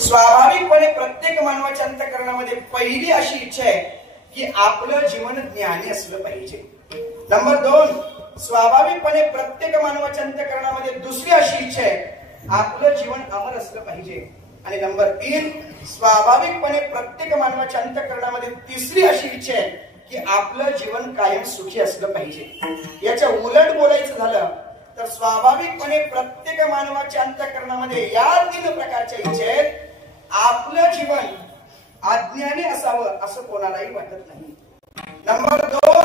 स्वाभाविकपणे प्रत्येक मानवाच्या अंतःकरणामध्ये पहिली अशी इच्छा आहे की आपलं जीवन ज्ञानी असलं पाहिजे. नंबर 2, स्वाभाविकपणे प्रत्येक मानवाच्या अंतःकरणामध्ये दुसरी अशी इच्छा आहे आपलं जीवन अमर असलं पाहिजे. आणि नंबर 3, स्वाभाविकपणे प्रत्येक मानवाच्या अंतःकरणामध्ये तिसरी अशी इच्छा आहे की आपलं जीवन कायम सुखी असलं पाहिजे. याच्या उलट बोलायचं झालं तर स्वाभाविकपणे प्रत्येक मानवाच्या अंतःकरणामध्ये या 3 प्रकारच्या इच्छा आहेत. आपलं जीवन अज्ञानी असावं असं कोणालाही वाटत नाही. नंबर 2,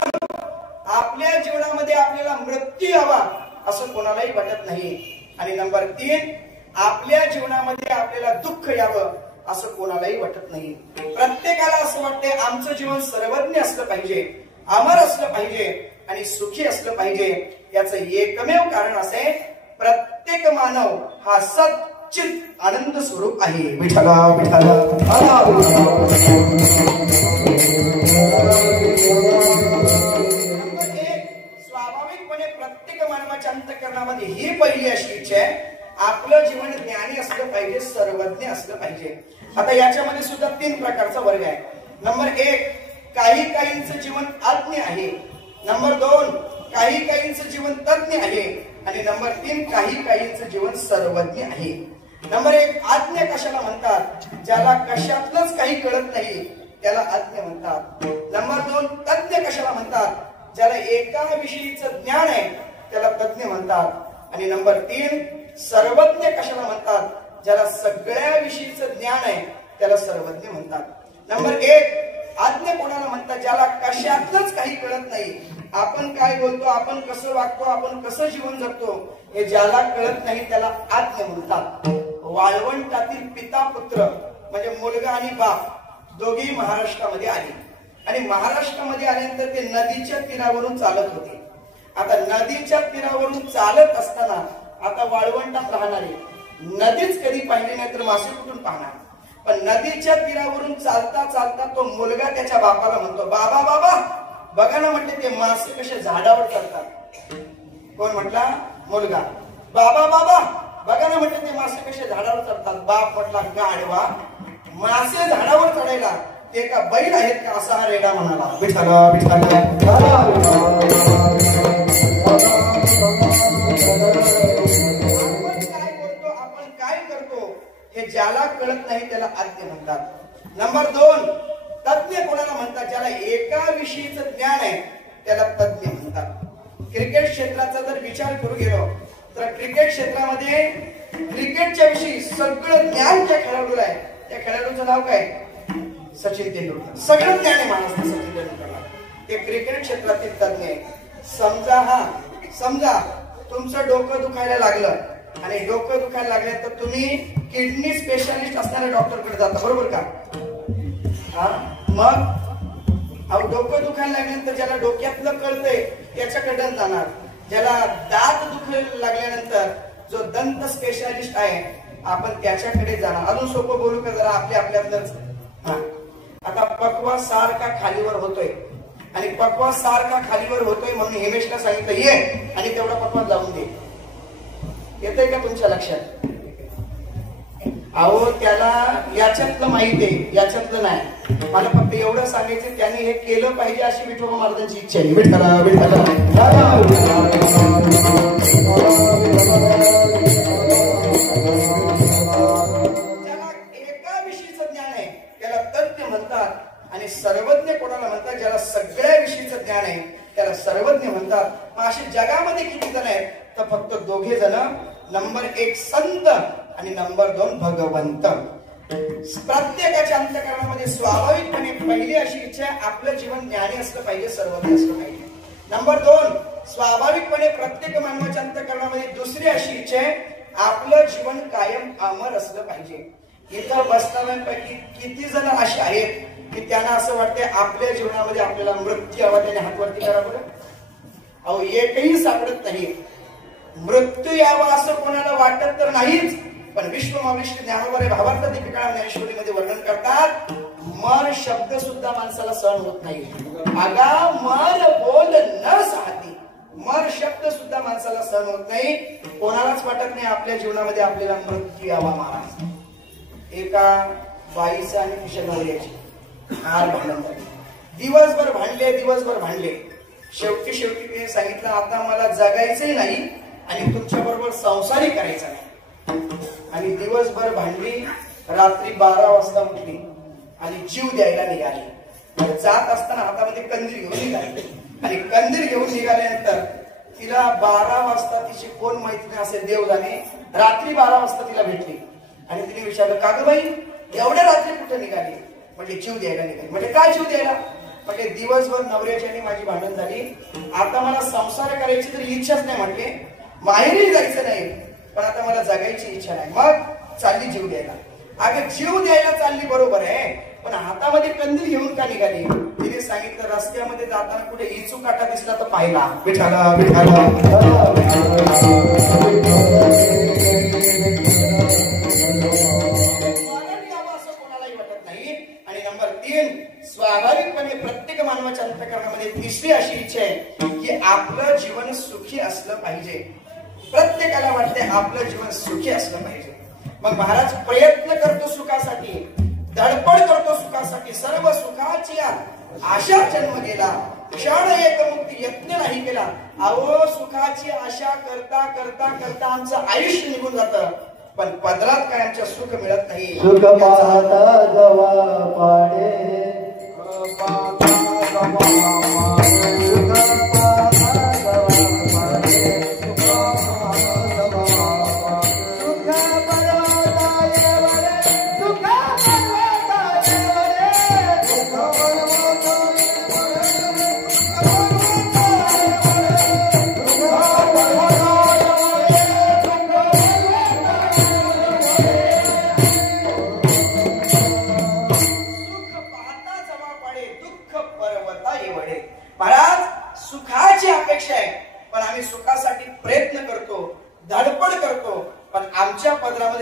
आपल्या जीवनामध्ये आपल्याला मृत्यू यावा असं कोणालाही वाटत नाही. आणि नंबर 3, आपल्या जीवनामध्ये आपल्याला दुःख यावं असं कोणालाही वाटत नाही. प्रत्येकाला असं वाटतंय आमचं जीवन सर्वज्ञ असलं पाहिजे, अमर असलं पाहिजे आणि सुखी असलं पाहिजे. याचं एकमेव कारण असे प्रत्येक मानव हा सच्चित आनंद स्वरूप आहे. विठ्ठला विठ्ठला. स्वाभाविकपणे प्रत्येक मानवाच्या अंतःकरणामध्ये ही पहिली अशी इच्छा आहे आपलं जीवन ज्ञानी असलं पाहिजे, सर्वज्ञ असलं पाहिजे. आता याच्यामध्ये सुद्धा 3 प्रकारचा वर्ग आहे. नंबर 1, काहींचं जीवन अज्ञ आहे. नंबर 2, काहींचं जीवन तज्ञ आहे. आणि नंबर 3, काहींचं जीवन सर्वज्ञ आहे. नंबर 1, अज्ञ कशाला म्हणतात? ज्याला कशातलंच काही कळत नाही त्याला अज्ञ म्हणतात. नंबर 2, तज्ञ कशाला म्हणतात? ज्याला एका विषयीचं ज्ञान आहे त्याला तज्ञ म्हणतात. आणि नंबर 3, सर्वज्ञ कशाला म्हणतात? ज्याला सगळ्या विषयीचं ज्ञान आहे त्याला सर्वज्ञ म्हणतात. नंबर 1, अज्ञ कोणाला म्हणतात? ज्याला कशातलंच काही कळत नाही. आपण काय बोलतो, आपण कसं वागतो, आपण कसं जीवन जगतो हे ज्याला कळत नाही त्याला अज्ञ म्हणतात. वाळवंटातील पिता पुत्र म्हणजे मुलगा आणि बाप दोघेही महाराष्ट्रामध्ये आले आणि महाराष्ट्रामध्ये आल्यानंतर ते नदीच्या तीरावरून चालत होते. आता नदीच्या तीरावरून चालत असताना आता वाळवंटात राहणारे नदीच कधी पाहिली नाही तर मासे कुठून पाहणार. पण नदीच्या तीरावरून चालता चालता तो मुलगा त्याच्या बापाला म्हणतो, बाबा बाबा बघा ना म्हटले ते मासे कसे झाडावर चढतात. कोण म्हटला? मुलगा. बाबा बाबा बघा ना म्हटले ते मासे कसे झाडावर चढतात. बाप म्हटला, गाढवा मासे झाडावर चढायला ते का बैल आहेत का असा हा रेडा म्हणाला. विठ्ठला विठ्ठला. आपण काय करतो हे ज्याला कळत नाही त्याला अज्ञ म्हणतात. नंबर 2, तज्ञ कोणाला म्हणतात? ज्याला एका विषयीचं ज्ञान आहे त्याला तज्ञ म्हणतात. क्रिकेट क्षेत्राचा जर विचार करू गेलो तर क्रिकेट क्षेत्रामध्ये क्रिकेटच्या विषयी सगळं ज्ञान ज्या खेळाडूला आहे त्या खेळाडूचं नाव काय? सचिन तेंडुलकर. सगळं ज्ञान आहे महाराष्ट्रात सचिन तेंडुलकरला. ते क्रिकेट क्षेत्रातील तज्ञ आहे. समजा तुमचं डोकं दुखायला लागलं आणि डोकं दुखायला लागलं तर तुम्ही किडनी स्पेशालिस्ट असणाऱ्या डॉक्टरकडे जाता, बरोबर का? मग डोकं दुखायला लागल्यानंतर ज्याला डोक्यातलं कळतंय त्याच्याकडे जाणार. ज्याला दात दुखायला लागल्यानंतर जो दंत स्पेशालिस्ट आहे आपण त्याच्याकडे जाणार. अजून सोपं बोलू का जरा आपल्यातलंच? आता पकवा सारखा खालीवर होतोय आणि पकवा सारखा खालीवर होतोय म्हणून हिमेशला सांगितलं ये आणि तेवढा पकवा लावून दे. येतंय का तुमच्या लक्षात? अहो त्याला याच्यातलं माहिती आहे, याच्यातलं नाही. मला फक्त एवढं सांगायचं त्याने हे केलं पाहिजे अशी विठोबा महाराजांची इच्छा आहे. विठ्ठला विठ्ठला. ज्याला एका विषयीचं ज्ञान आहे त्याला तज्ञ म्हणतात. आणि सर्वज्ञ कोणाला म्हणतात? ज्याला सगळ्या विषयीचं ज्ञान आहे त्याला सर्वज्ञ म्हणतात. असे जगामध्ये किती जण आहेत? तर फक्त 2 जण. नंबर 1 संत आणि नंबर 2 भगवंत. प्रत्येकाच्या अंतःकरणामध्ये स्वाभाविकपणे पहिली अशी इच्छा आहे आपलं जीवन ज्ञानी असलं पाहिजे, सर्वज्ञ असलं पाहिजे. नंबर 2 स्वाभाविकपणे प्रत्येक मानवाच्या अंतःकरणामध्ये दुसरी अशी इच्छा आहे आपलं जीवन कायम अमर असलं पाहिजे. इथं बसणाऱ्यांपैकी किती जण असे आहेत की त्यांना असं वाटतंय आपल्या जीवनामध्ये आपल्याला मृत्यू यावा? त्याने हातवरती करा बरं. अहो एकही सापडत नाही. मृत्यू यावा असं कोणाला वाटत तर नाहीच. पण विश्वमाविष्ट ज्ञानोबा भावार्थ दीपिका ज्ञानेश्वरीमध्ये वर्णन करतात मर शब्द सुद्धा माणसाला सहन होत नाही. आगा मर बोल न साहती. मर शब्द सुद्धा माणसाला सहन होत नाही. कोणालाच वाटत नाही आपल्या जीवनामध्ये आपल्याला मृत्यू यावा महाराज. एका बाईचं आणि तिच्या नवऱ्याची आर भांडण झाली. दिवसभर भांडले. शेवटी तिने सांगितलं, आता मला जगायचंही नाही आणि तुमच्या बरोबर संसारही करायचा नाही. आणि दिवसभर भांडली. रात्री 12 वाजता उठली आणि जीव द्यायला निघाली. जात असताना हातामध्ये कंदील घेऊन निघाली. आणि कंदील घेऊन निघाल्यानंतर तिला 12 वाजता तिची कोण मैत्रीण असेल देव जाणे, रात्री 12 वाजता तिला भेटली. आणि तिने विचारलं, का ग बाई एवढ्या रात्री कुठे निघाली? म्हणजे जीव द्यायला निघाली. म्हणजे काय जीव द्यायला? म्हणजे दिवसभर नवऱ्याच्याने माझी भांडण झाली, आता मला संसार करायची तरी इच्छाच नाही. म्हटले माहेरी जायचं नाही, पण आता मला जगायची इच्छा नाही. मग चालली जीव द्यायला. अगं जीव द्यायला चालली बरोबर आहे, पण हातामध्ये कंदील घेऊन का निघाली? तिने सांगितलं, रस्त्यामध्ये जाताना कुठे इचू काटा दिसला तर पाहिला. विठाला विठाला असं कोणालाही वाटत नाही. आणि नंबर 3, स्वाभाविकपणे प्रत्येक मानवाच्या अंतःकरणामध्ये तिसरी अशी इच्छा आहे की आपलं जीवन सुखी असलं पाहिजे. प्रत्येकाला वाटते आपलं जीवन सुखी असलं पाहिजे. मग महाराज प्रयत्न करतो सुखासाठी, धडपड करतो सुखासाठी, सर्व सुखाची आशा जन्म गेला, क्षण एक मुक्ती यत्न नाही केला. अहो सुखाची आशा करता करता करता आमचं आयुष्य निघून जातं, पण पदरात काय आमच्या सुख मिळत नाही. सुख पाहता जवा पाडे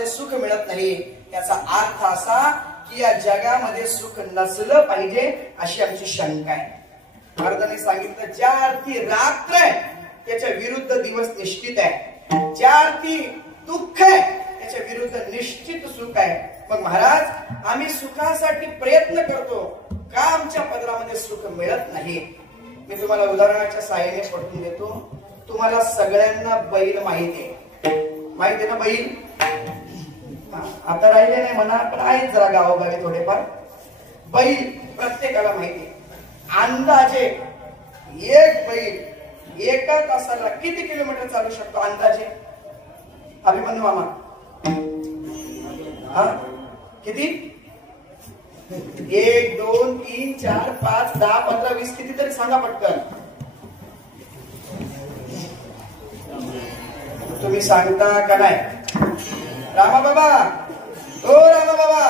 सुख मिळत नाही. याचा अर्थ असा की या जगामध्ये सुख नसलं पाहिजे अशी आमची शंका आहे. महाराजांनी सांगितलं, ज्या अर्थी रात्र आहे त्याच्या विरुद्ध दिवस निश्चित आहे, ज्या अर्थी दुःख आहे त्याच्या विरुद्ध निश्चित सुख आहे. मग महाराज आम्ही सुखासाठी प्रयत्न करतो का आमच्या पदरामध्ये सुख मिळत नाही? मी तुम्हाला उदाहरणाच्या साहाय्याने पटवून देतो. तुम्हाला सगळ्यांना बैल माहिती आहे ना? बैल आता राहिले नाही म्हणा, पण आहेत जरा गावोगावी थोडेफार. बैल प्रत्येकाला माहिती आहे. अंदाजे एक बैल एका तासाला किती किलोमीटर चालू शकतो अंदाजे? अभिमन्यू मामा किती? 1 2 3 4 5 10 15 20 किती तरी सांगा पटकन. तुम्ही सांगता का नाही? रामा बाबा, ओ रामा बाबा,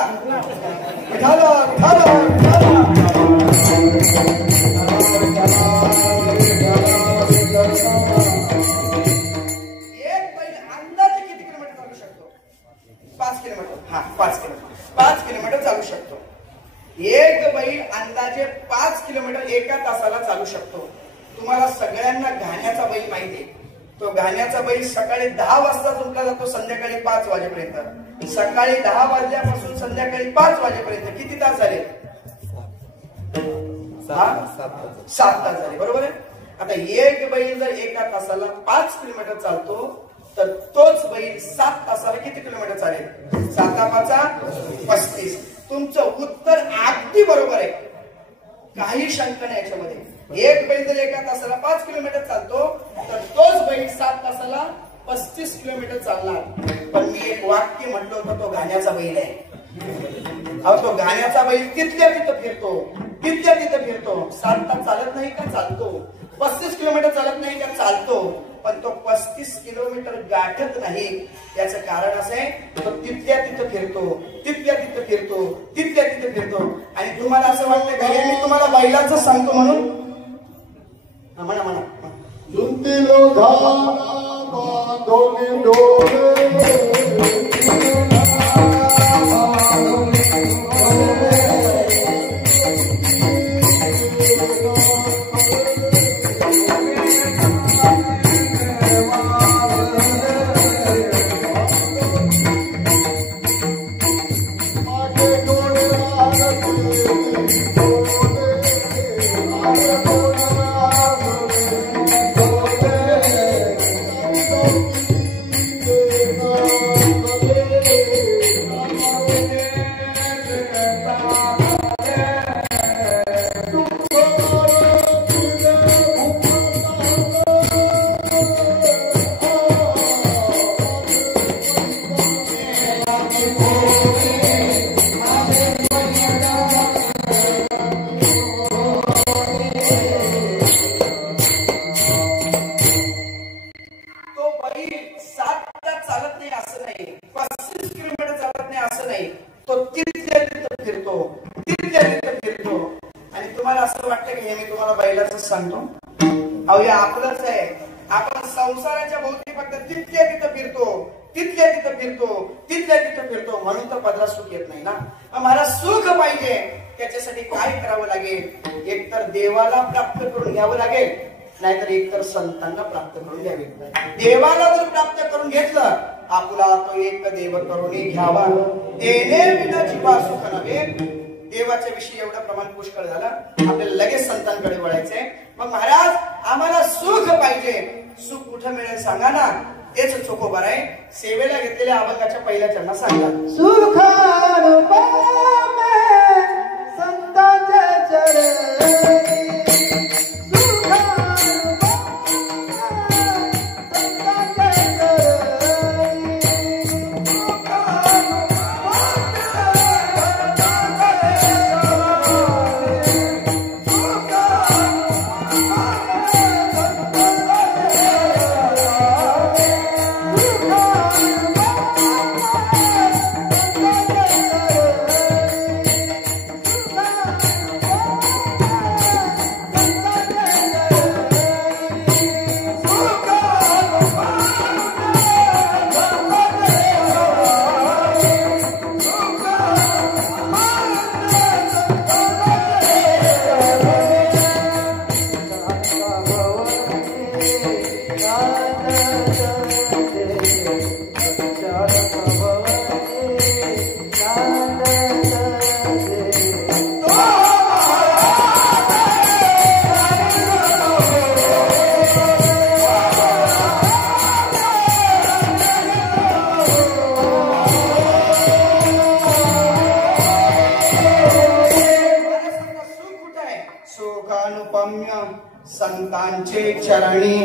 उठालो उठालो उठालो. एक बैल अंदाजे किती किलोमीटर चालू शकतो? 5 किलोमीटर. 5 किलोमीटर चालू शकतो. एक बैल अंदाजे 5 किलोमीटर एका तासाला चालू शकतो. तुम्हाला सगळ्यांना घाण्याचा बैल माहिती आहे. तो घाण्याचा बैल सकाळी 10 वाजता झोपला जातो, संध्याकाळी 5 वाजेपर्यंत. सकाळी 10 वाजल्यापासून संध्याकाळी 5 वाजेपर्यंत किती तास झाले? 7 तास झाले. बरोबर आहे. आता एक बैल जर एका तासाला 5 किलोमीटर चालतो तर तोच बैल 7 तासाला किती किलोमीटर चालेल? 7 5 35. तुमचं उत्तर अगदी बरोबर आहे, काही शंका नाही याच्यामध्ये. एक बैल जर एका तासाला 5 किलोमीटर चालतो तर तोच बैल 7 तासाला 35 किलोमीटर चालणार. पण मी एक वाक्य म्हटलं होतं, तो घाण्याचा बैल आहे. अहो तो घाण्याचा बैल तिथल्या तिथं फिरतो, तिथल्या तिथं फिरतो. 7 तास चालत नाही का? चालतो. 35 किलोमीटर चालत नाही का? चालतो. पण तो 35 किलोमीटर गाठत नाही. याचं कारण असं आहे, तो तिथल्या तिथं फिरतो, तिथल्या तिथं फिरतो, तिथल्या तिथं फिरतो. आणि तुम्हाला असं वाटतं का हे मी तुम्हाला बैलाचं सांगतो म्हणून? म्हणा म्हणा. सांगतो अहो या आपलंच आहे. आपण संसाराच्या भोवती फक्त तिथल्या तिथं फिरतो, तिथल्या तिथं फिरतो, तिथल्या तिथं फिरतो, म्हणून तर पदरात सुख येत नाही ना. मला सुख पाहिजे त्याच्यासाठी काय करावं लागेल? एकतर देवाला प्राप्त करून घ्यावं लागेल, नाहीतर एकतर संतांना प्राप्त करून घ्यावे. देवाला जर प्राप्त करून घेतलं, आपला तो एक देव करून घ्यावा, देणे विना जीवा सुख नव्हे. देवाच्या विषयी एवढं प्रमाण पुष्कळ झालं, आपल्याला लगेच संतांकडे वळायचंय. मग महाराज आम्हाला सुख पाहिजे, सुख कुठं मिळेल सांगा ना. तेच चोखोबार आहे. सेवेला घेतलेल्या अभंगाच्या पहिल्या चरणात सांगतात, सुखानुपमे संतांच्या चरणी, संतांचे चरणी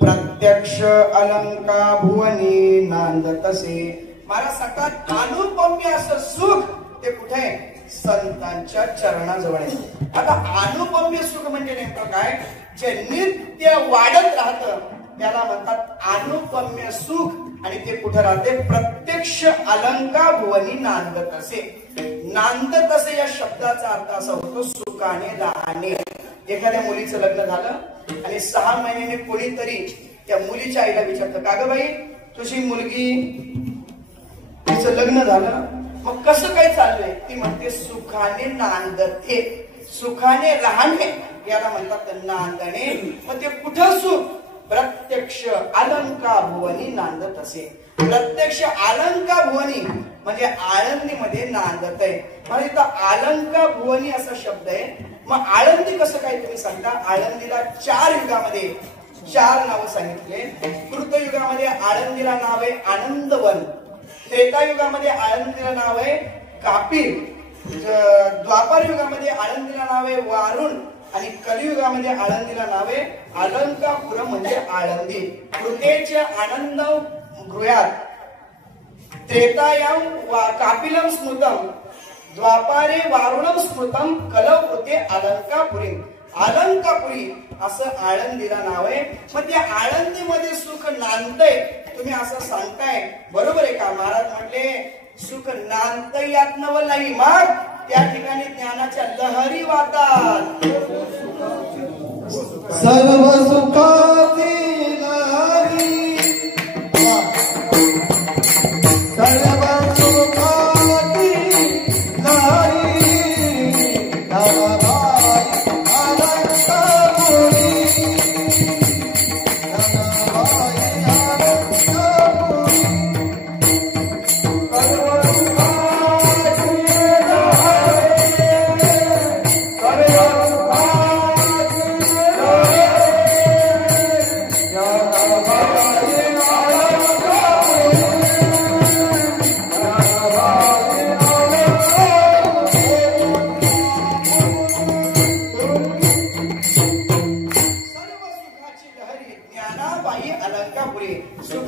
प्रत्यक्ष अलंका भुवनी नांदतसे. मला सतत अनुपम्य असं सुख ते कुठे आहे? संतांच्या चरणाजवळ आहे. आता अनुपम्य सुख म्हणजे नेमकं काय? जे नित्य वाढत राहतं त्याला म्हणतात अनुपम्य सुख. आणि ते कुठे राहते? प्रत्यक्ष अलंका भुवनी नांदतसे. नांदतसे या शब्दाचा अर्थ असा होतो सुखाने राहणे. एखाद्या मुलीचं लग्न झालं आणि 6 महिन्याने कोणीतरी त्या मुलीच्या आईला विचारतं, का ग बाई तुझी मुलगी, तिचं लग्न झालं, मग कसं काय चाललंय? ती म्हणते सुखाने नांदते. सुखाने राहणे याला म्हणतात नांदणे. मग ते कुठं सुख? प्रत्यक्ष अलंका भुवनी नांदत असे. प्रत्यक्ष अलंका भुवनी म्हणजे आळंदीमध्ये नांदत आहे. म्हणजे इथं अलंका भुवनी असा शब्द आहे. मग आळंदी कसं काय तुम्ही सांगता? आळंदीला 4 युगामध्ये 4 नावं सांगितले. कृतयुगामध्ये आळंदीला नाव आहे आनंदवन, त्रेतायुगामध्ये आळंदीला नाव आहे कापिल, द्वापार युगामध्ये आळंदीला नाव आहे वारुण आणि कलियुगामध्ये आळंदीला नाव आहे अलंकापुरम म्हणजे आळंदी. कृतेचे आनंद गृहात, त्रेतायाम कापिलम स्मृतम, द्वापारे वारुणम स्मृतम, कलव होते अलंकापुरी. अलंकापुरी असं आळंदीला नाव आहे. मग त्या आळंदीमध्ये सुख नांदतय तुम्ही असं सांगताय, बरोबर आहे का? महाराज म्हटले सुख नांदत यात नव नाही, मग त्या ठिकाणी ज्ञानाच्या लहरी वाहतात. सर्व सुखाची लहरी, सर्व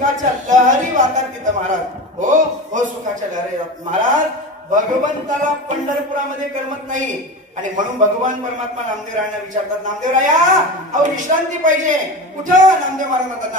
सुखाच्या लहरी वाहतात तिथं महाराज. हो हो सुखाच्या लहरी महाराज. भगवंताला पंढरपुरामध्ये करमत नाही आणि म्हणून भगवान परमात्मा नामदेवरायांना विचारतात, नामदेवराया अहो विश्रांती पाहिजे. कुठं? नामदेव महाराज म्हणतात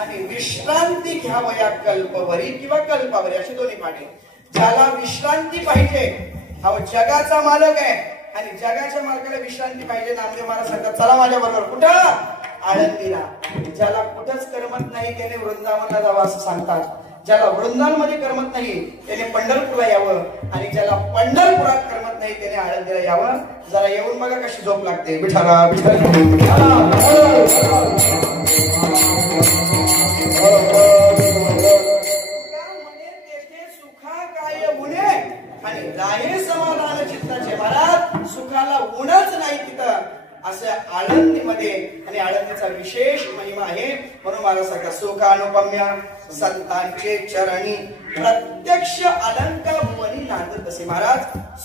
आणि विश्रांती घ्यावया कल्पवरी किंवा कल्पावरी असे दोन्ही पाठी. ज्याला विश्रांती पाहिजे, हा जगाचा मालक आहे आणि जगाच्या मालकाला विश्रांती पाहिजे. नामदेव महाराज सांगतात चला माझ्या बरोबर. कुठं? आळंदीला. ज्याला कुठंच करमत नाही त्याने वृंदावनला जावं असं सांगतात. ज्याला वृंदावनमध्ये करमत नाही त्याने पंढरपूरला यावं आणि ज्याला पंढरपुरात करमत नाही त्याने आळंदीला यावं. जरा येऊन बघा कशी झोप लागते. विठाला सुखा काय उणे आणि राहे समाधान चित्ताचे. महाराज सुखाला उणच नाही तिथं असं आळंदीमध्ये. आणि आळंदीचा विशेष महिमा आहे. म्हणून मला सगळं सुखानुपम्या संतांचे चरणी प्रत्यक्ष अलंकार भुवनी नांदत असे. महाराज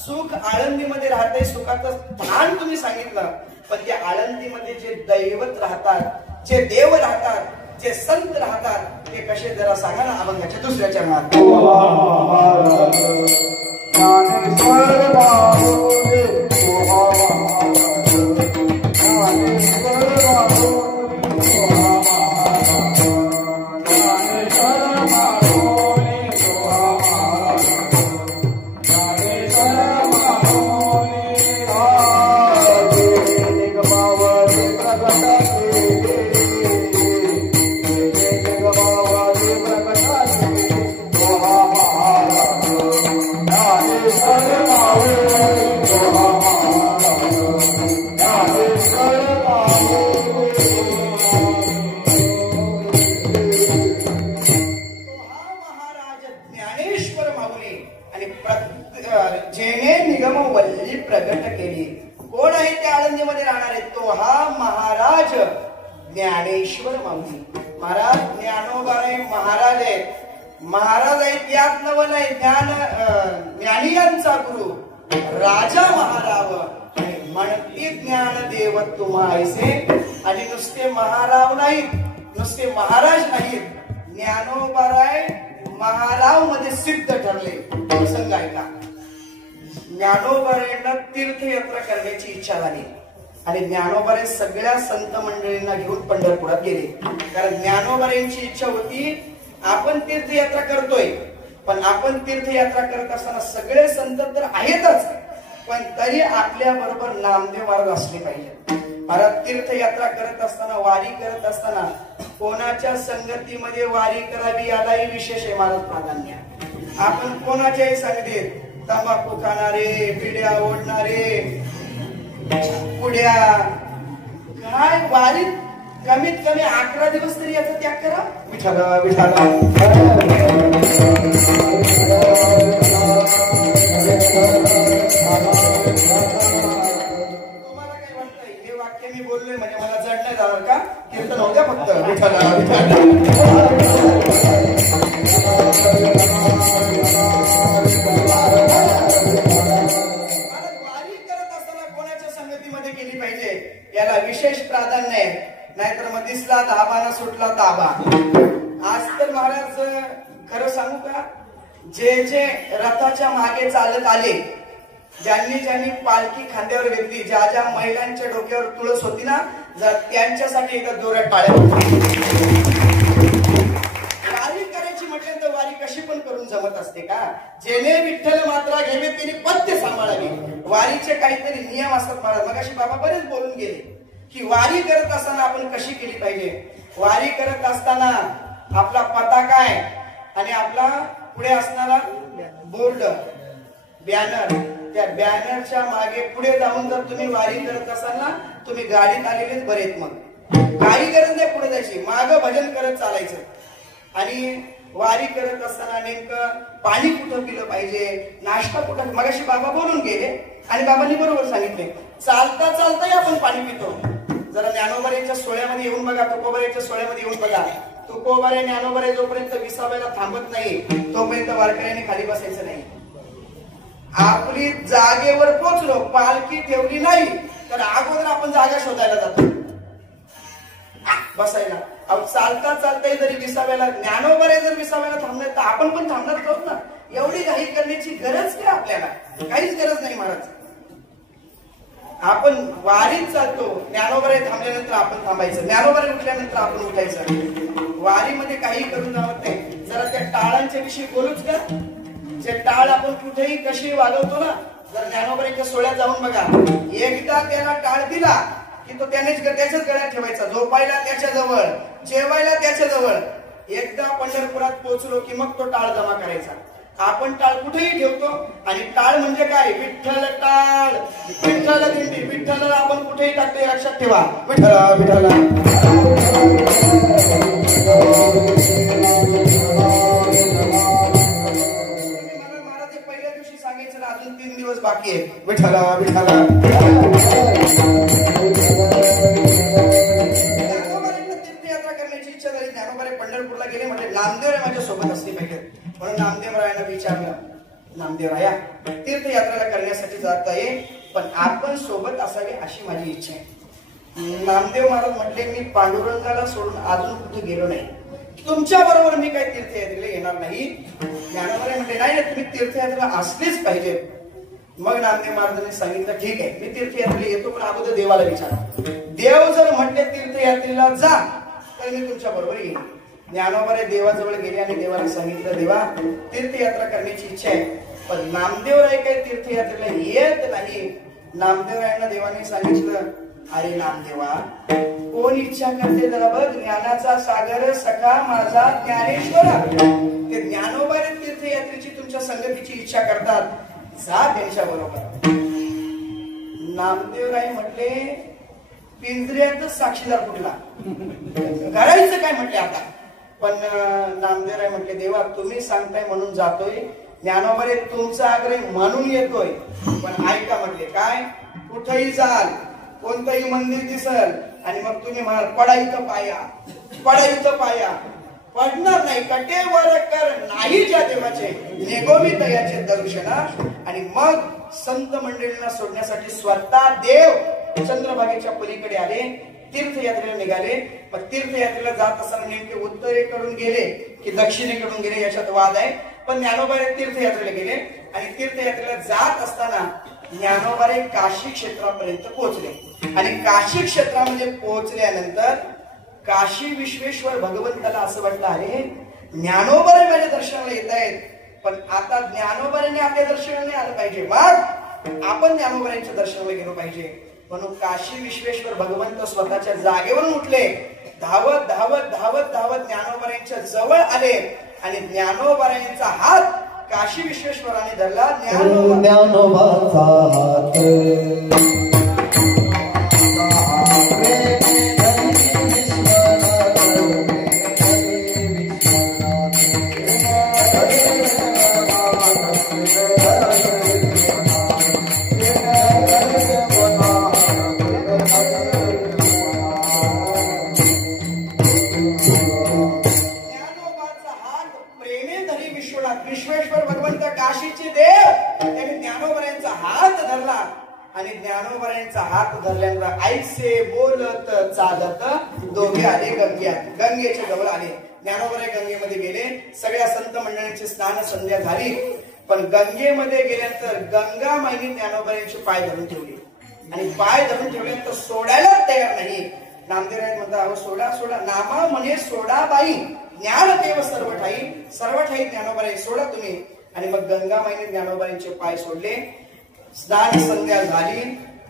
सुख आळंदीमध्ये राहते. सुखाचं स्थान तुम्ही सांगितलं, पण त्या आळंदीमध्ये जे दैवत राहतात, जे देव राहतात, जे संत राहतात ते कसे जरा सांगा ना अभंगाच्या दुसऱ्या चरणात. जेने निगम वल्ली प्रगट केली. कोण आहे त्या आळंदीमध्ये राहणार आहे? तो हा महाराज ज्ञानेश्वर माऊली. महाराज ज्ञानोबाराय महाराज आहेत. महाराज आहेत यात नव नाही. ज्ञानियांचा गुरु राजा महाराव आणि म्हणती ज्ञान देव तुम्हायसे. आणि नुसते महाराव नाहीत, नुसते महाराज नाहीत, ज्ञानोबाराय महाराव मध्ये सिद्ध ठरले. प्रसंग आहे का? ज्ञानोबारायांना तीर्थयात्रा करण्याची इच्छा झाली आणि ज्ञानोबाराय सगळ्या संत मंडळींना घेऊन पंढरपुरात गेले. कारण ज्ञानोबारायांची इच्छा होती आपण तीर्थयात्रा करतोय, पण आपण तीर्थयात्रा करत असताना सगळे संत तर आहेतच, पण तरी आपल्या बरोबर नामदेव महाराज असले पाहिजे. महाराज तीर्थयात्रा करत असताना, वारी करत असताना कोणाच्या संगतीमध्ये वारी करावी यालाही विशेष आहे महाराज प्राधान्य. आपण कोणाच्याही संगतीत तंबाखू खाणारे, पिढ्या ओढणारे, पुढ्या काय वारीत कमीत कमी 11 दिवस तरी याचा त्याग करा. विठाला विठाला तुम्हाला काय वाटतंय हे वाक्य मी बोललोय म्हणजे मला जड नाही झालं का? कीर्तन होऊ द्या फक्त. विठाला विठाला याला विशेष प्राधान्य आहे. नाहीतर मग दिसला धाबा ना सुटला ताबा. आज तर महाराज खरं सांगू का, जे जे रथाच्या मागे चालत आले, ज्यांनी ज्यांनी पालखी खांद्यावर घेतली, ज्या ज्या महिलांच्या डोक्यावर तुळस होती ना, जर त्यांच्यासाठी एकदा जोरात टाळ्या. वारी करायची म्हटलं तर वारी कशी पण करून जमत असते का? जेणे विठ्ठल मात्रा घेवे तिने पथ्य सांभाळावी. वारीचे काहीतरी नियम असतात महाराज. मग अशी बाबा बरेच बोलून गेले की वारी करत असताना आपण कशी केली पाहिजे. वारी करत असताना आपला पताका आहे आणि आपला पुढे असणारा बोर्ड, बॅनर, त्या बॅनरच्या मागे पुढे जाऊन जर तुम्ही वारी करत असाल ना, तुम्ही गाडीत आलेलेच बरेत. मग काही गरज नाही पुढे जायची, मागं भजन करत चालायचं. आणि वारी करत असताना नेमकं पाणी कुठं पिलं पाहिजे, नाश्ता कुठं, मगाशी बाबा बोलून गेले आणि बाबांनी बरोबर सांगितले, चालता चालताही आपण पाणी पितो. जरा ज्ञानोबाऱ्यांच्या सोहळ्यामध्ये येऊन बघा, तुकोबाऱ्यांच्या सोहळ्यामध्ये येऊन बघा, तुकोबारे ज्ञानोबारे जोपर्यंत विसाव्याला थांबत नाही तोपर्यंत वारकऱ्यांनी खाली बसायचं नाही. आपली जागेवर पोचलो, पालखी ठेवली नाही तर अगोदर आपण जागा शोधायला जातो बसायला. चालता चालताही जरी विसाव्याला, ज्ञानोबारे जर विसाव्याला थांबले तर आपण पण थांबणार आहोत ना. एवढी घाई करण्याची गरज काय आपल्याला, काहीच गरज नाही महाराज. आपण वारीत चालतो, ज्ञानोबारे थांबल्यानंतर आपण थांबायचं, ज्ञानोबारे उठल्यानंतर आपण उठायचं. वारीमध्ये काही करून जावत नाही. जरा त्या टाळांच्या विषयी बोलूच का. जे टाळ आपण कुठेही कशी वागवतो ना, जर ज्ञानोबाऱ्यांच्या सोहळ्यात जाऊन बघा, एकदा त्याला टाळ दिला की तो त्याच्याच गळ्यात ठेवायचा, झोपायला त्याच्या जवळ, जेवायला त्याच्या जवळ. एकदा पंढरपुरात पोहोचलो की मग तो टाळ जमा करायचा. आपण टाळ कुठेही ठेवतो आणि टाळ म्हणजे काय, विठ्ठल टाळ, विठ्ठल दिंडी, विठ्ठल आपण कुठेही टाकतो लक्षात ठेवा, विठ्ठल विठ्ठल. महाराज पहिल्या दिवशी सांगायचं ना, अजून 3 दिवस बाकी आहे, विठ्ठल विठ्ठल. तीर्थयात्रा करण्याची इच्छा झाली, ज्ञानोबारे पंढरपूरला गेले, म्हणजे नामदेव माझ्या सोबत असली पाहिजे. म्हणून नामदेवरायांना विचारलं, नामदेवराया तीर्थयात्रेला करण्यासाठी जात आहे पण आपण सोबत असावे अशी माझी इच्छा आहे. नामदेव महाराज म्हटले, मी पांडुरंगाला सोडून अजून कुठे गेलो नाही, तुमच्या बरोबर मी काही तीर्थयात्रेला येणार नाही. ज्ञानोबारे म्हटले, नाही तुम्ही तीर्थयात्रेला असलीच पाहिजे. मग नामदेव महाराजांनी सांगितलं, ठीक आहे मी तीर्थयात्रेला येतो पण अगोदर देवाला विचारा. देव जर म्हटले तीर्थयात्रेला जा तर मी तुमच्या बरोबर येईन. ज्ञानोबारे देवाजवळ गेले आणि देवाला सांगितलं, देवा तीर्थयात्रा करण्याची इच्छा आहे पण नामदेवराय काही तीर्थयात्रेला येत नाही. नामदेवरायांना देवाने सांगितलं, अरे नामदेवा कोण इच्छा करते जरा बघ, ज्ञानाचा सागर सखा माझा ज्ञानेश्वर. ते ज्ञानोबारे तीर्थयात्रेची तुमच्या संगतीची इच्छा करतात, जा त्यांच्या बरोबर. नामदेवराय म्हटले, पिंजऱ्यातच साक्षीदार कुठला, करायचं काय म्हटले आता. पण नामदेवराय म्हटले, देवा तुम्ही सांगताय म्हणून जातोय, ज्ञानोबारे तुमचा आग्रह म्हणून येतोय, पण ऐका म्हटले, काय कुठेही जाल, कोणतंही मंदिर दिसल आणि मग तुम्ही म्हणाल पडायचं पाया, पडायचं पाया, पडणार नाही. कटेवर कर नाही ज्या देवाचे, नेगोमी तयाचे दर्शन. आणि मग संत मंडळींना सोडण्यासाठी स्वतः देव चंद्रभागेच्या पलीकडे आले, तीर्थयात्रेला निघाले. पण तीर्थयात्रेला जात असताना नेमके उत्तरेकडून गेले की दक्षिणेकडून गेले याच्यात वाद आहे. पण ज्ञानोबारे तीर्थयात्रेला गेले आणि तीर्थयात्रेला जात असताना ज्ञानोबारे काशी क्षेत्रापर्यंत पोहोचले. आणि काशी क्षेत्रामध्ये पोहोचल्यानंतर काशी विश्वेश्वर भगवंताला असं वाटलं, अरे ज्ञानोबारे माझ्या दर्शनाला येत आहेत पण आता ज्ञानोबाऱ्यांनी आपल्या दर्शनाला आलं पाहिजे, मग आपण ज्ञानोबाऱ्यांच्या दर्शनाला गेलो पाहिजे. म्हणून काशी विश्वेश्वर भगवंत स्वतःच्या जागेवरून उठले, धावत धावत धावत धावत ज्ञानोबाऱ्यांच्या जवळ आले आणि ज्ञानोबाऱ्यांचा हात काशी विश्वेश्वराने धरला. ज्ञानोबाचा हात विश्वेश्वर भगवंत काशीचे देव त्यांनी ज्ञानोबाऱ्यांचा हात धरला आणि ज्ञानोबाऱ्यांचा हात धरल्यानंतर ऐसे बोलत चालत दोघे आले गंगेत, गंगेच्या जवळ आले. ज्ञानोबारे गंगेमध्ये गेले, सगळ्या संत मंडळींची स्नान संध्या झाली. पण गंगेमध्ये गेल्यानंतर गंगा माईने ज्ञानोबाऱ्यांचे पाय धरून ठेवले आणि पाय धरून ठेवल्यानंतर सोडायला तयार नाही. नामदेवराय म्हणतात, अहो सोडा सोडा, नामा म्हणे सोडा बाई, ज्ञान देव सर्व ठाई, सर्व ठाई ज्ञानोबाई सोडा तुम्ही. आणि मग गंगामाईने ज्ञानोबाईंचे पाय सोडले, स्नान संध्या झाली,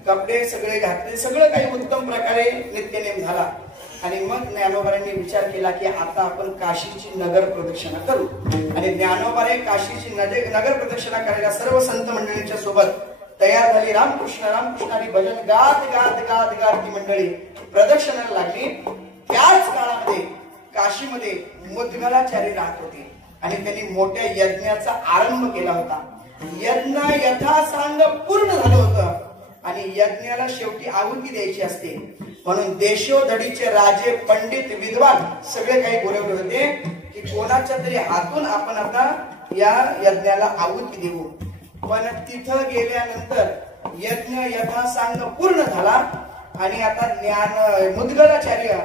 कपडे सगळे घातले, सगळं काही उत्तम प्रकारे नित्यनेम झाला. आणि मग ज्ञानोबाईंनी विचार केला की आता आपण काशीची नगर प्रदक्षिणा करू. आणि ज्ञानोबाई काशीची नगर प्रदक्षिणा करायला सर्व संत मंडळींच्या सोबत तयार झाली. रामकृष्ण रामकृष्ण हरी भजन गात गात गात गात ती मंडळी प्रदक्षिणाला लागली. त्याच काळामध्ये काशीमध्ये मुद्गलाचार्य राहत होते आणि त्यांनी मोठ्या यज्ञाचा आरंभ केला होता. यज्ञ यथासांग पूर्ण झालं होतं आणि यज्ञाला शेवटी आहुती द्यायची असते. म्हणून देशोधडीचे राजे, पंडित, विद्वान सगळे काही बोलवले होते की कोणाच्या तरी हातून आपण आता या यज्ञाला आहुती देऊ. पण तिथं गेल्यानंतर यज्ञ यथासांग पूर्ण झाला आणि आता मुद्गलाचार्य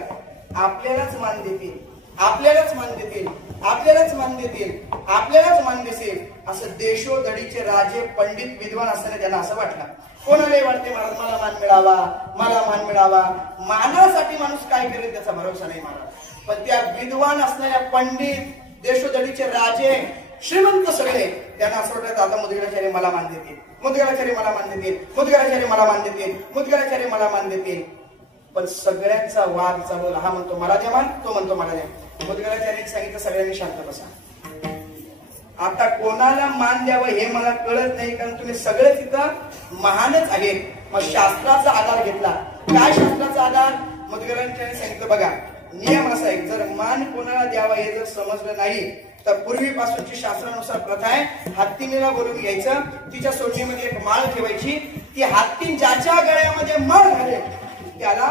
आपल्यालाच मान देतील, आपल्यालाच मान देतील, आपल्यालाच मान देतील, आपल्यालाच मान देतील असं देशोधडीचे राजे, पंडित, विद्वान असताना त्यांना असं वाटलं. कोणालाही वाटते महाराज मला मान मिळावा, मला मान मिळावा. मानासाठी माणूस काय करेल त्याचा भरोसा नाही महाराज. पण त्या विद्वान असणाऱ्या पंडित, देशोधडीचे राजे, श्रीमंत सगळे त्यांना असं वाटतं आता मुद्गलाचार्य मला मान देतील, मुद्गलाचार्य मला मान देतील, मुद्गलाचार्य मला मान देतील, मुद्गलाचार्य मला मान देतील. पण सगळ्यांचा वाद चालवला. हा म्हणतो मला द्या मान, तो म्हणतो मला द्या. मुद्गलाचार्यांनी सांगितलं सगळ्यांनी शांत बसा. आता कोणाला मान द्यावं हे मला कळत नाही, कारण तुम्ही सगळे तिथं महानच आहेत. मग शास्त्राचा आधार घेतला. काय शास्त्राचा आधार? मुद्गलाचार्यांनी सांगितलं बघा नियम असा आहे, जर मान कोणाला द्यावा हे जर समजलं नाही तर पूर्वीपासूनची शास्त्रानुसार प्रथा आहे, हत्तीणीला बोलून घ्यायचं, तिच्या सोडणीमध्ये एक माळ ठेवायची, ती हत्तीण ज्याच्या गळ्यामध्ये माळ घालेल त्याला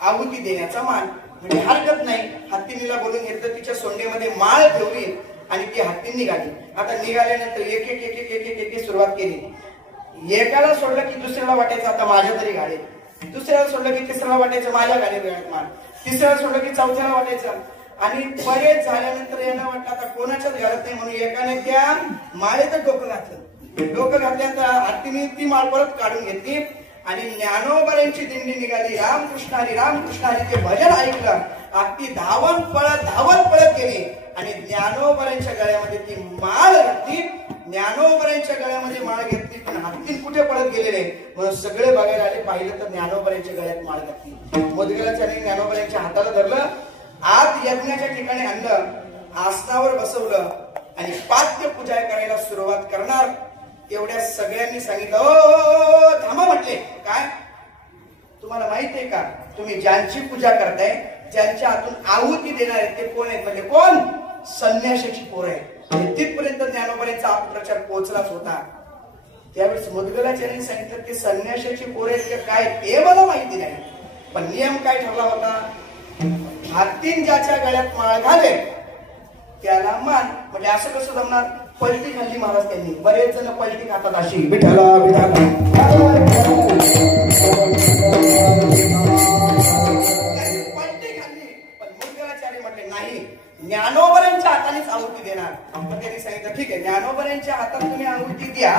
आहुती देण्याचा मान. म्हणजे हरकत नाही. हत्तीणीला बोलून घेतलं, तिच्या सोंडेमध्ये माळ ठेवली आणि ती हत्ती निघाली. आता निघाल्यानंतर एक एक एक एक एक एक सुरुवात केली. एकाला सोडलं की दुसऱ्याला वाटायचं आता माझ्या तरी गाडीत, दुसऱ्याला सोडलं की तिसऱ्याला वाटायचं माझ्या गाडीत वेळात मान, तिसऱ्याला सोडलं की चौथ्याला वाटायचं. आणि बरेच झाल्यानंतर यांना वाटलं आता कोणाच्याच घरात नाही, म्हणून एकाने त्या माळेतच डोकं घातलं. डोकं घातल्यानंतर हत्तीने ती माळ परत काढून घेतली आणि ज्ञानोबरांची दिंडी निघाली. रामकृष्ण हरी, रामकृष्ण हरी ते भजन ऐकलं. ती धावत पळत गेली आणि ज्ञानोबरांच्या गळ्यामध्ये ती माळ घातली. ज्ञानोबरांच्या गळ्यामध्ये माळ घेतली, पण हत्ती कुठे पळत गेलेले म्हणून सगळे बघायला आले. पाहिलं तर ज्ञानोबरांच्या गळ्यात माळ घातली. मुद्गलाचार्यांनी ज्ञानोबरांच्या हाताला धरलं, आत यज्ञाच्या ठिकाणी आणलं, आसनावर बसवलं आणि पाद्य पूजा करायला सुरुवात करणार. एवढ्या सगळ्यांनी सांगितलं ओ थांबा. म्हटले काय तुम्हाला माहित आहे का तुम्ही ज्यांची पूजा करताय, ज्यांच्या हातून आहुती देणार आहेत ते कोण आहेत? म्हणजे कोण? संन्याशाची पोरं आहेत. तिथपर्यंत ज्ञानोबरांचा अपप्रचार पोहोचलाच होता. त्यावेळेस मुद्गलाचार्यांनी सांगितलं की संन्याशाची पोरं आहेत का काय ते मला माहिती नाही, पण नियम काय ठरला होता? हत्तीन ज्याच्या गळ्यात माळ घाले त्याला मान. म्हणजे असं कसं जमणार? पलटी खाल्ली महाराज त्यांनी. बरेच जण पलटी खातात अशी विठ्ठला विठ्ठला. पलटी खाल्ली, पण मुद्गलाचार्य म्हटले नाही, ज्ञानोबरांच्या हातानेच आहुती देणार. पण त्यांनी सांगितलं ठीक आहे ज्ञानोबरांच्या हातात तुम्ही आहुती द्या,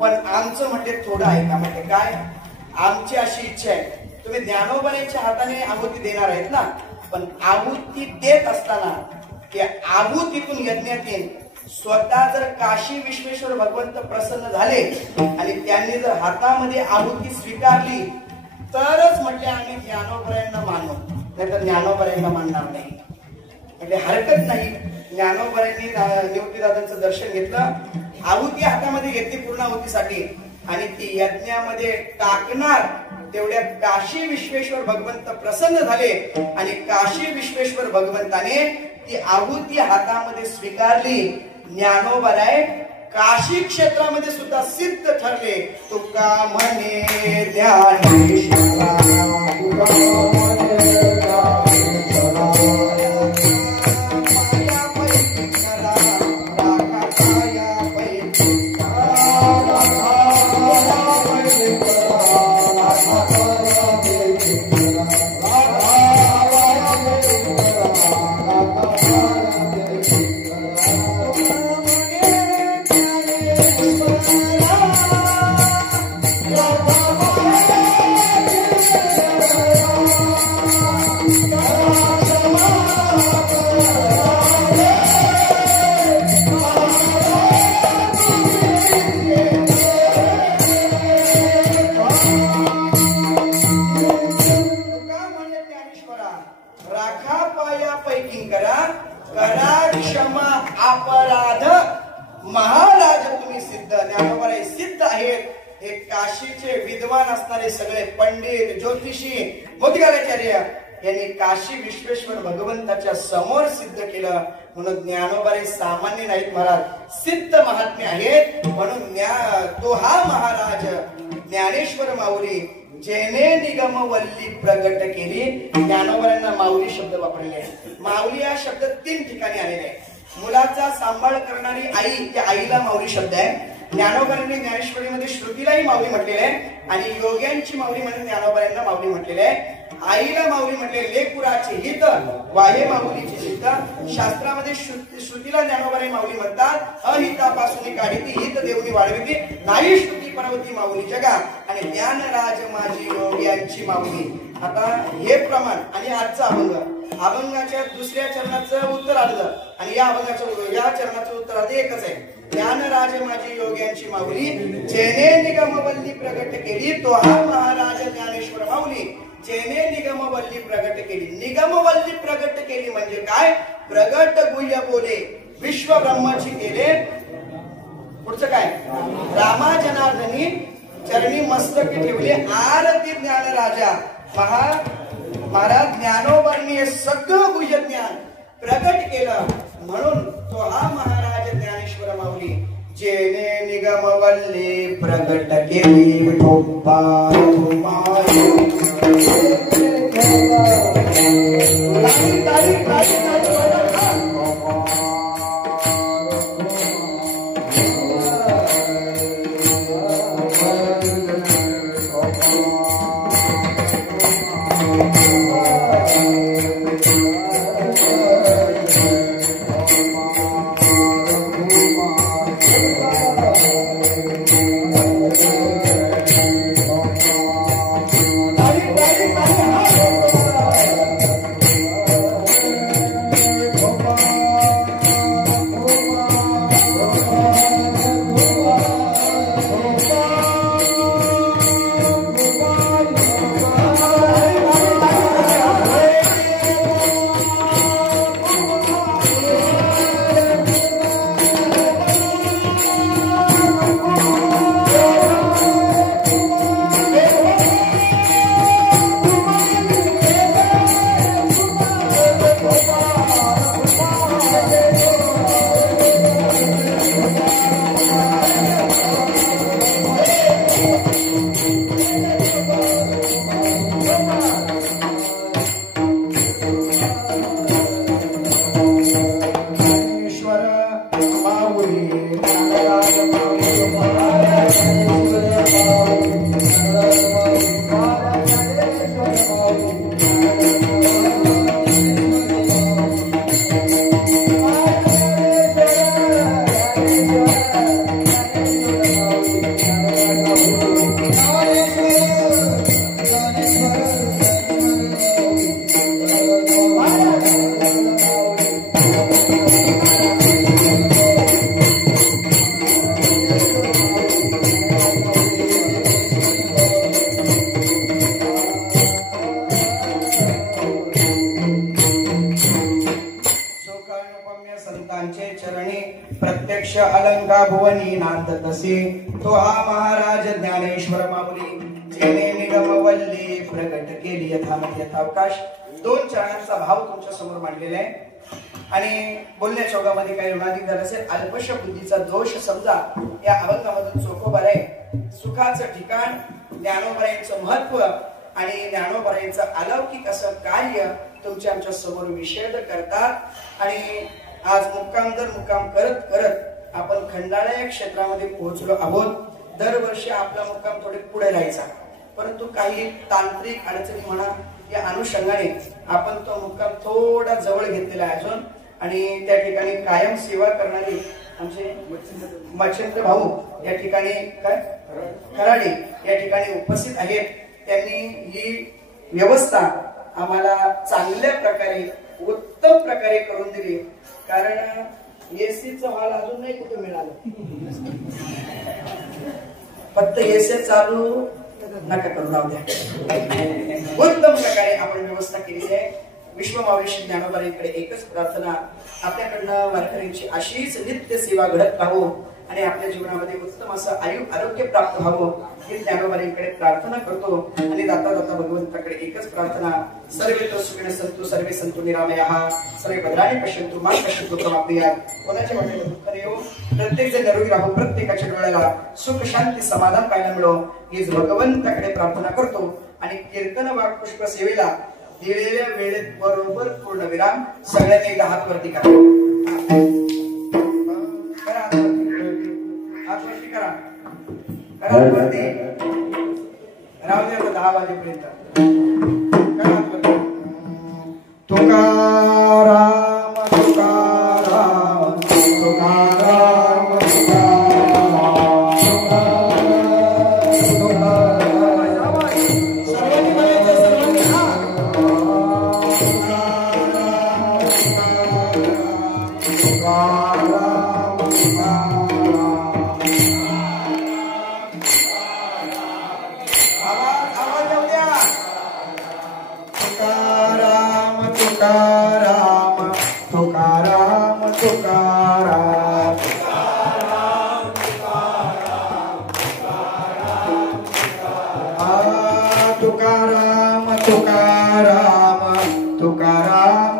पण आमचं म्हणजे थोडं ऐका. म्हणजे काय? आमची अशी इच्छा आहे, तुम्ही ज्ञानोबरांच्या हाताने आहुती देणार आहेत ना, पण आहुती देत असताना त्या आहुतीतून यज्ञातील स्वतः जर काशी विश्वेश्वर भगवंत प्रसन्न झाले आणि त्यांनी जर हातामध्ये आहुती स्वीकारली तरच म्हटले आम्ही ज्ञानोबरायांना मानू, नाहीतर ज्ञानोबरायांना मानणार नाही. म्हणजे हरकत नाही. ज्ञानोबरायांनी निवृत्तीदादांचं दर्शन घेतलं, आहुती हातामध्ये घेतली पूर्ण आहुतीसाठी आणि ती यज्ञामध्ये टाकणार. तेवढ्या काशी विश्वेश्वर भगवंत प्रसन्न झाले आणि काशी विश्वेश्वर भगवंताने ती आहुती हातामध्ये स्वीकारली. ज्ञानोबराय काशी क्षेत्रामध्ये सुद्धा सिद्ध ठरले. तुका म्हणे ज्ञानेश्वरा महाराज तुम्ही सिद्ध. ज्ञानोबराय सिद्ध आहेत. हे काशीचे विद्वान असणारे सगळे पंडित, ज्योतिषी, मुद्गलाचार्य यांनी काशी विश्वेश्वर भगवंताच्या समोर सिद्ध केलं. म्हणून ज्ञानोबा सामान्य नाहीत महाराज, सिद्ध महात्मे आहेत. म्हणून तो हा महाराज ज्ञानेश्वर माऊली जेने निगम वल्ली प्रगट केली. ज्ञानोबांना माऊली शब्द वापरले आहे. माऊली हा शब्द 3 ठिकाणी आलेला आहे. मुलाचा सांभाळ करणारी आई, त्या आईला माऊली शब्द आहे. ज्ञानोबांनी ज्ञानेश्वरीमध्ये श्रुतीलाही माऊली म्हटलेले आहे आणि योग्यांची माऊली म्हणून ज्ञानोबांना माऊली म्हटलेले आहे. आईला माऊली म्हटले लेकुराचे हित वाहे माऊलीचे हित. शास्त्रामध्ये श्रुतीला ज्ञानोबाने माऊली म्हणतात. अहितापासून काढिती हित देवनी वाढविती नाही श्रुती परवती माऊली जगा. आणि ज्ञानराज माझी योग्यांची माऊली. आता हे प्रमाण आणि आजचा अभंगाच्या दुसऱ्या चरणाचं उत्तर आलं आणि या चरणाचं उत्तर आलं एकच आहे. ज्ञानराज माझी योग्यांची माऊली जेने निगमवल्ली प्रगट केली. तो हा महाराज ज्ञानेश्वर माऊली जेने निगमवल्ली प्रगट केली. निगमवल्ली प्रगट केली म्हणजे काय? प्रगट गुह्य बोले विश्व ब्रह्माची केले. पुढचं काय? रामा जनार्दनी चरणी मस्तक ठेवले आरती ज्ञान राजा. महाराज ज्ञानोबांनी हे सगळं गुह्य ज्ञान प्रगट केलं. म्हणून तो हा महाराज ज्ञानेश्वर माऊली जेने निगमवल्ली प्रगट केली. विठोबा अलंका भुवनी नांदतसे. तो हा महाराज ज्ञानेश्वर माऊली जेने निगमवल्ली प्रगट केली. यथामती यथावकाश 2 चरणांचा भाव तुमच्या समोर मांडलेला आहे. आणि बोलण्याच्या ओघामध्ये काही ऋणाधिक झालं असेल अल्पश बुद्धीचा दोष समजा. या अभंगामधून चोखोबार आहे सुखाचं ठिकाण, ज्ञानोबाईंचं महत्व आणि ज्ञानोबाईंचं अलौकिक असं कार्य तुमच्या आमच्या समोर विषद करतात. आणि आज मुक्काम करत करत आपण खंडाळा या क्षेत्रामध्ये पोहोचलो आहोत. दरवर्षी आपला मुक्काम थोडे पुढे राहायचा, परंतु काही तांत्रिक अडचणी म्हणा या अनुषंगाने आपण तो मुक्काम थोडा जवळ घेतलेला आहे अजून. आणि त्या ठिकाणी कायम सेवा करणारे आमचे मच्छिंद्र भाऊ या ठिकाणी खराडे या ठिकाणी उपस्थित आहेत. त्यांनी ही व्यवस्था आम्हाला चांगल्या प्रकारे उत्तम प्रकारे करून दिली. कारण एसीचं हॉल अजून नाही कुठे मिळालं. फक्त एसी चालू नका करू राहू द्या. उत्तम प्रकारे आपण व्यवस्था केलेली आहे. विश्वमावली ज्ञानोबाईंकडे एकच प्रार्थना, आपल्याकडनं वारकऱ्यांची अशीच नित्य सेवा घडत राहो आणि आपल्या जीवनामध्ये उत्तम असं आरोग्य प्राप्त व्हावं ही ज्ञानोबाईंकडे प्रार्थना करतो. आणि जाता जाता भगवंताकडे एकच प्रार्थना, सर्वे तो सुखिनः सन्तु सर्वे सन्तु निरामयाः सर्वे भद्राणि पश्यन्तु मा कश्चित् दुःखं प्राप्नुयात्. कोणाच्या वाटेला दुःख नाही हो, प्रत्येक जण निरोगी राहो, प्रत्येकाच्या डोळ्याला सुख शांती समाधान पाहायला मिळो हीच भगवंताकडे प्रार्थना करतो. आणि कीर्तन वाक पुष्प सेवेला दिलेल्या वेळेत बरोबर पूर्ण विराम. सगळ्यांनी एकदा हात वरती करा, हात वरती करा, करा वरती, राहू द्या 10 वाजेपर्यंत. करा हात वरती. तुकाराम तुकाराम तुकाराम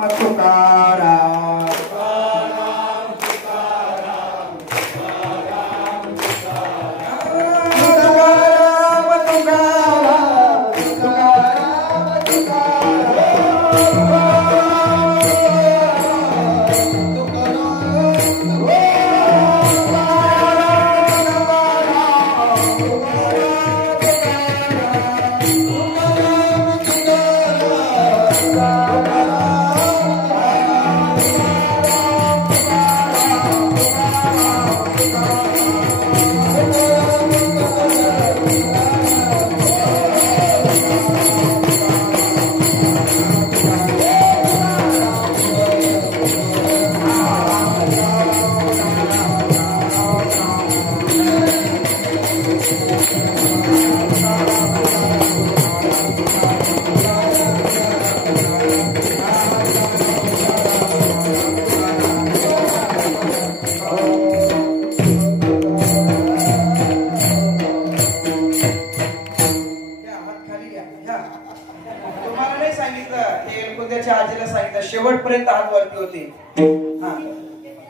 शेवटपर्यंत हात वरती होते.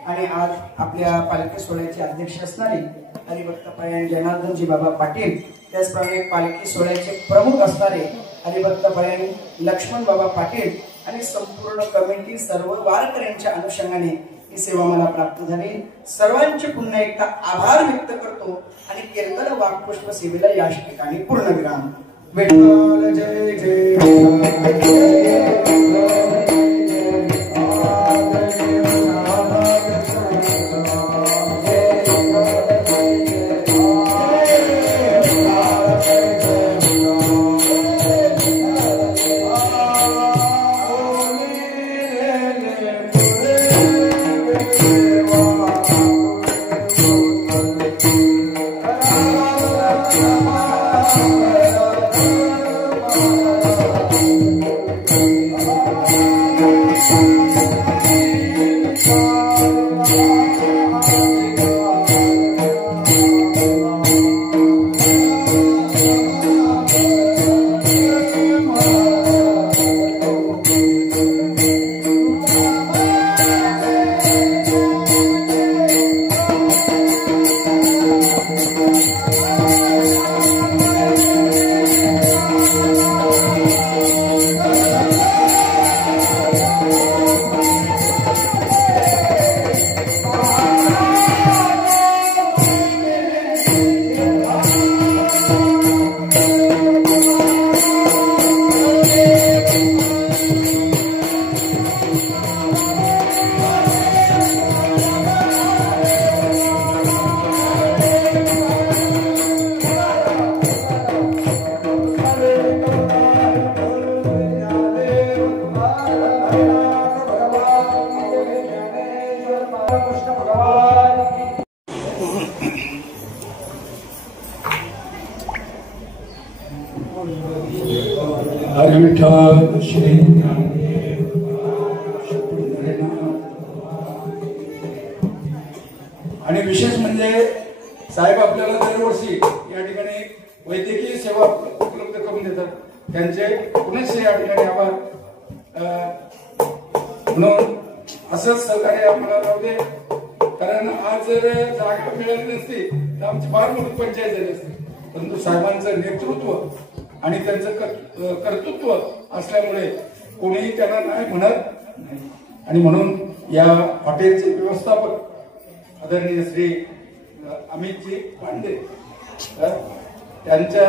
आणि आज आपल्या पालखी सोहळ्याचे अध्यक्ष असणारे हरिभक्त परायण जनार्दनजी बाबा पाटील, त्याचप्रमाणे पालखी सोहळ्याचे प्रमुख असणारे हरिभक्त परायण लक्ष्मण बाबा पाटील आणि संपूर्ण कमिटी सर्व वारकऱ्यांच्या अनुषंगाने ही सेवा मला प्राप्त झाली. सर्वांचे पुन्हा एकदा आभार व्यक्त करतो आणि कीर्तन वाक्पुष्प सेवेला या ठिकाणी पूर्ण विराम. विठ्ठल जय जय विठ्ठल श्री आणि विशेष म्हणजे साहेब आपल्याला दरवर्षी या ठिकाणी वैद्यकीय सेवा उपलब्ध करून देतात. त्यांचे पुनश्च या ठिकाणी आभार. म्हणून असंच सहकार्य आम्हाला राहू दे. कारण आज जर जागा मिळाली नसती तर आमची फार मोठी पंचायत झाली असती. परंतु साहेबांचं नेतृत्व आणि त्यांचं कर्तृत्व असल्यामुळे कोणीही त्यांना नाही म्हणत नाही. आणि म्हणून या हॉटेलचे व्यवस्थापक आदरणीय श्री अमितजी पांडे त्यांच्या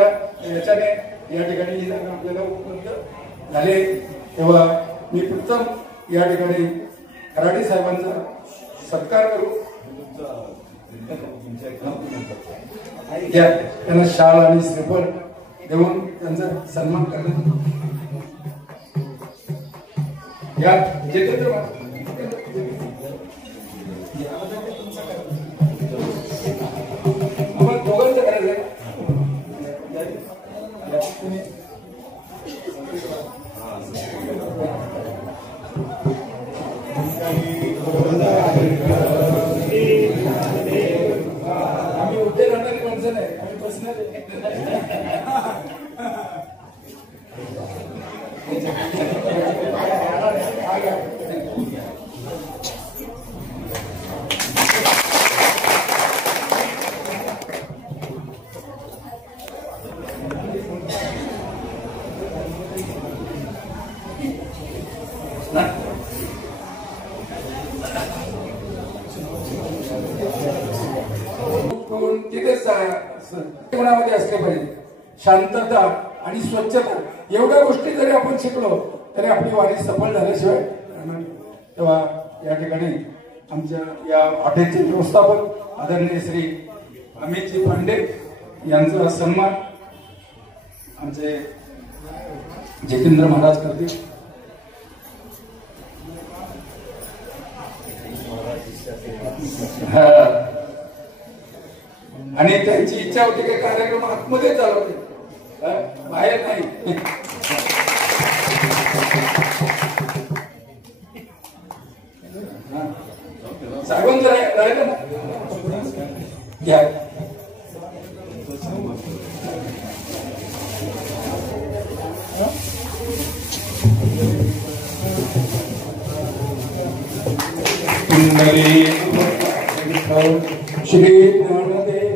याच्याने या ठिकाणी ही जागा आपल्याला उपलब्ध झाले. तेव्हा मी प्रथम या ठिकाणी खराडे साहेबांचा सत्कार करू. त्यांना शाल आणि श्रीफळ देऊन त्यांचा सन्मान करण्यात या जितेंद्र आपण दोघांचं करायचं आम्ही उद्या राहणारी माणसं नाही, आम्ही बसणार. जीवनामध्ये असले पाहिजे. शांतता आणि स्वच्छता एवढ्या गोष्टी जरी आपण शिकलो तरी आपली वारी सफल झाल्याशिवाय. तेव्हा या ठिकाणी आमच्या या हॉटेलचे व्यवस्थापक आदरणीय श्री अमितजी पांडे यांचा सन्मान आमचे जितेंद्र महाराज करतील. आणि त्यांची इच्छा होती की कार्यक्रम आतमध्ये चालवते, बाहेर नाही. साहेबांचं राहिलं ना घ्या. श्री ज्ञानदेव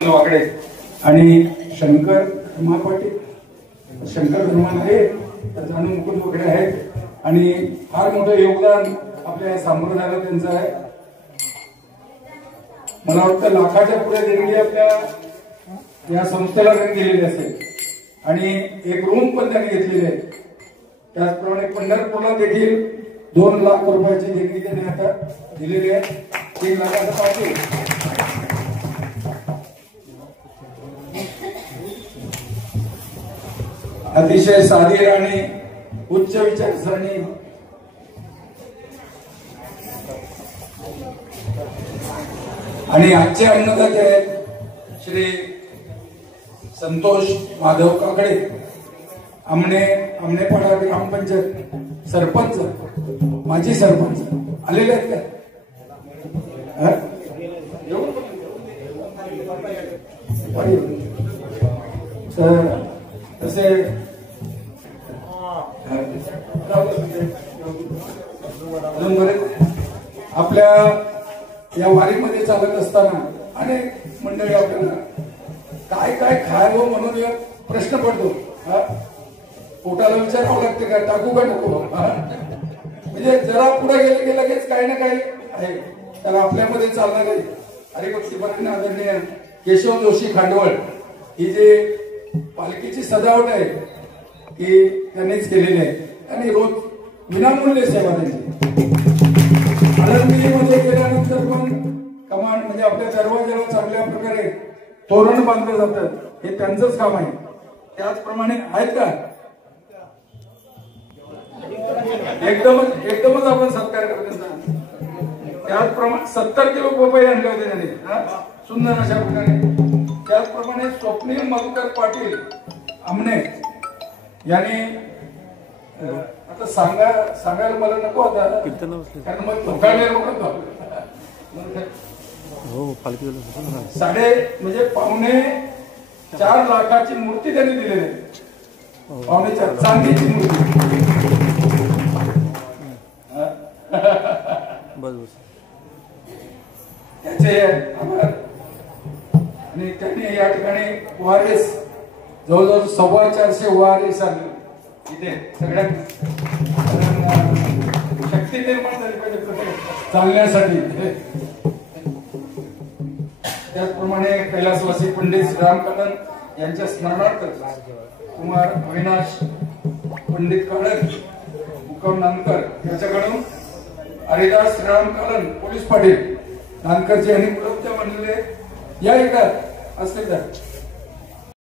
वाकडे आणि शंकर धर्मा पाटील, शंकर धर्मान आहे, जानू मुकुंद वगैरे आहेत. आणि फार मोठं योगदान आपल्या संप्रदायाला त्यांचं आहे. मला वाटतं लाखाच्या पुढे देणगी आपल्या या संस्थेला त्यांनी दिलेली असेल. आणि एक रूम पण त्यांनी घेतलेली आहे. त्याचप्रमाणे पंढरपूरला देखील 2 लाख रुपयाची देणगी त्यांनी आता दिलेली आहे. 3 लाखाचं पाटील. अतिशय साधी आणि उच्च विचारसरणी आणि आजचे अन्नदाते आहेत श्री संतोष माधव काकडे, आमनेपाडा ग्रामपंचायत सरपंच, माजी सरपंच आलेले आहेत का? तसे आपल्या या वारीमध्ये चालत असताना अनेक मंडळी आपल्याला काय काय खायलो म्हणून प्रश्न पडतो. पोटाला विचारावं लागतं का टाकू का नको. म्हणजे जरा पुढे गेले की लगेच काही ना काही आहे. तर आपल्यामध्ये चालणार आहे. हरिभक्तीपरायण आदरणीय केशव जोशी खांडवळ ही जे पालखीची सजावट आहे ती त्यांनीच केलेली आहे. आणि रोज विनामूल्य सेवा त्यांची. आळंदीमध्ये गेल्यानंतर पण कमांड म्हणजे आपल्या दरवाजाला चांगल्या प्रकारे तोरण बांधलं जातं, हे त्यांचंच काम आहे. त्याचप्रमाणे आहेत का एकदमच आपण सत्कार करतो. त्याचप्रमाणे 70 किलो पपई आणले होते त्यांनी सुंदर अशा प्रकारे. त्याचप्रमाणे स्वप्नील मधुकर पाटील आमने यांनी आता सांगायला मला नको होता कारण मग धोका निर्माण होतो. म्हणजे 4.25 लाखाची मूर्ती त्यांनी दिलेली आहे. 4.25 चांदीची मूर्ती. त्याचे आभार. आणि त्यांनी या ठिकाणी वारीस जवळजवळ 450 वारीस आले इथे. सगळ्यांना शक्ती निर्माण झाली पाहिजे चालण्यासाठी. त्याचप्रमाणे कैलासवासी पंडित श्रीराम कलन यांच्या स्मरणार्थ कुमार अविनाश पंडित काळक मुक्काम नानकर याच्याकडून हरिदास श्रीराम कलन पोलीस पाटील नानकरजी यांनी प्रवृत्त म्हणलेले या एकदा असतील तर